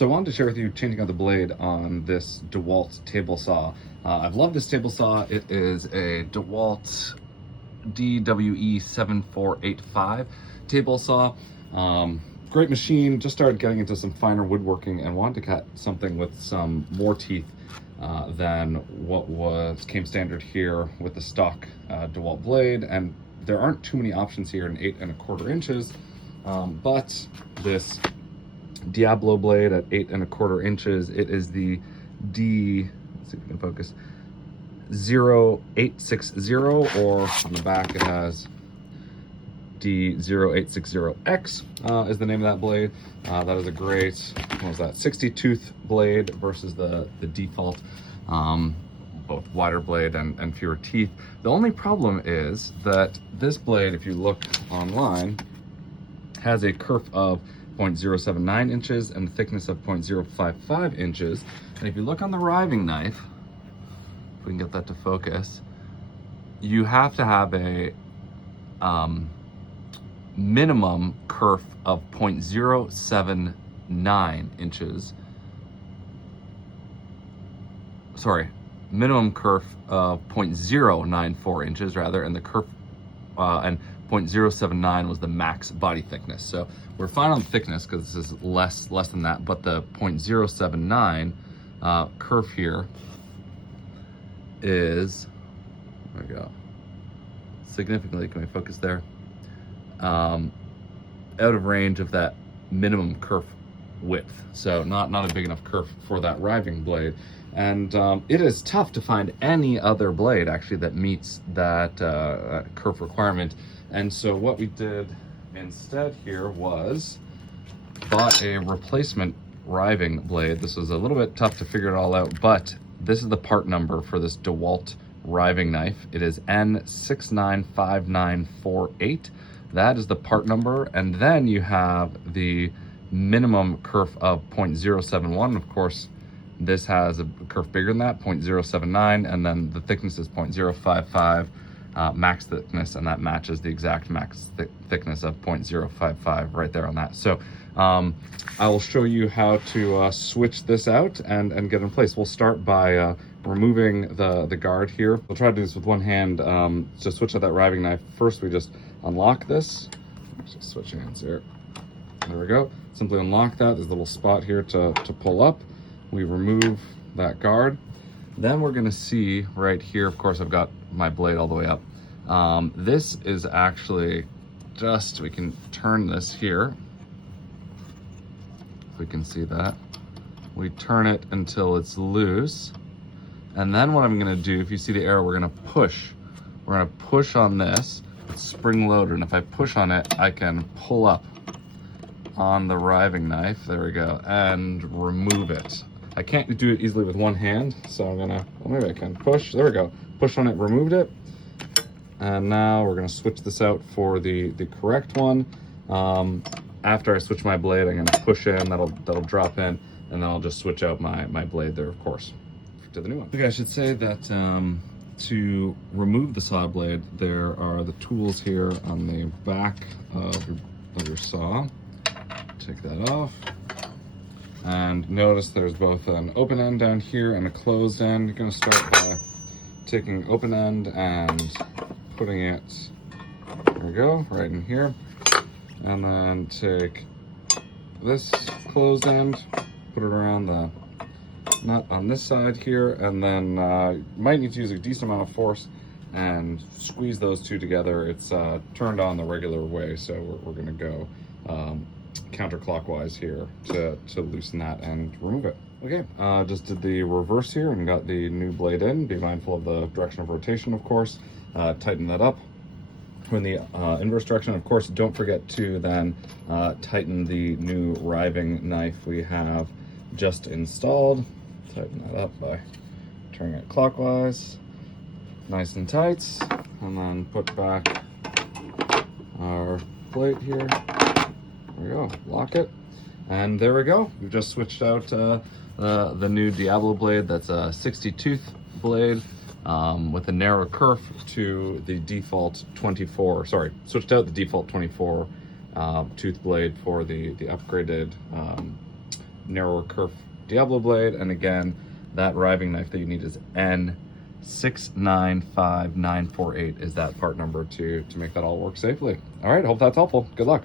So I wanted to share with you changing out the blade on this DeWalt table saw. I've loved this table saw. It is a DeWalt DWE7485 table saw. Great machine. Just started getting into some finer woodworking and wanted to cut something with some more teeth than what came standard here with the stock DeWalt blade. And there aren't too many options here in 8 1/4 inches, but this Diablo blade at 8 1/4 inches. It is the let's see if we can focus, 0860, or on the back it has D0860X is the name of that blade. That is a great, what was that, 60 tooth blade versus the default, both wider blade and fewer teeth. The only problem is that this blade, if you look online, has a kerf of 0.079 inches and a thickness of 0.055 inches. And if you look on the riving knife, if we can get that to focus, you have to have a minimum kerf of 0.079 inches. Sorry, minimum kerf of 0.094 inches rather, and the kerf and 0.079 was the max body thickness. So we're fine on thickness because this is less than that, but the 0.079 kerf here is, there we go, significantly, can we focus there? Out of range of that minimum kerf width. So not a big enough kerf for that riving blade. And it is tough to find any other blade actually that meets that kerf requirement. And so what we did instead here was bought a replacement riving blade. This was a little bit tough to figure it all out, but this is the part number for this DeWalt riving knife. It is N695948. That is the part number. And then you have the minimum kerf of 0.071. Of course, this has a kerf bigger than that, 0.079, and then the thickness is 0.055 max thickness, and that matches the exact max thickness of 0.055 right there on that. So I will show you how to switch this out and get in place. We'll start by removing the guard here. We'll try to do this with one hand. To switch out that riving knife, first we just unlock this. Just switch hands here. There we go. Simply unlock that. There's a little spot here to pull up. We remove that guard. Then we're gonna see right here, of course, I've got my blade all the way up. This is actually just, we can turn this here. If we can see that. We turn it until it's loose. And then what I'm gonna do, if you see the arrow, we're gonna push. We're gonna push on this. It's spring loaded, and if I push on it, I can pull up on the riving knife, there we go, and remove it. I can't do it easily with one hand, so I'm gonna, well, maybe I can push, there we go. Push on it, removed it. And now we're gonna switch this out for the correct one. After I switch my blade, I'm gonna push in, that'll drop in, and then I'll just switch out my blade there, of course, to the new one. Okay, I should say that to remove the saw blade, there are the tools here on the back of your saw. Take that off. And notice there's both an open end down here and a closed end. You're gonna start by taking open end and putting it, there we go, right in here. And then take this closed end, put it around the nut on this side here, and then you might need to use a decent amount of force and squeeze those two together. It's turned on the regular way, so we're gonna go counterclockwise here to loosen that and remove it. Okay, just did the reverse here and got the new blade in. Be mindful of the direction of rotation, of course. Tighten that up. In the inverse direction, of course, don't forget to then tighten the new riving knife we have just installed. Tighten that up by turning it clockwise, nice and tight, and then put back our plate here. There we go, lock it, and there we go. We've just switched out the new Diablo blade. That's a 60 tooth blade with a narrow kerf to the default 24, sorry, switched out the default 24 tooth blade for the upgraded narrower kerf Diablo blade. And again, that riving knife that you need is N695948 is that part number to make that all work safely. All right, hope that's helpful. Good luck.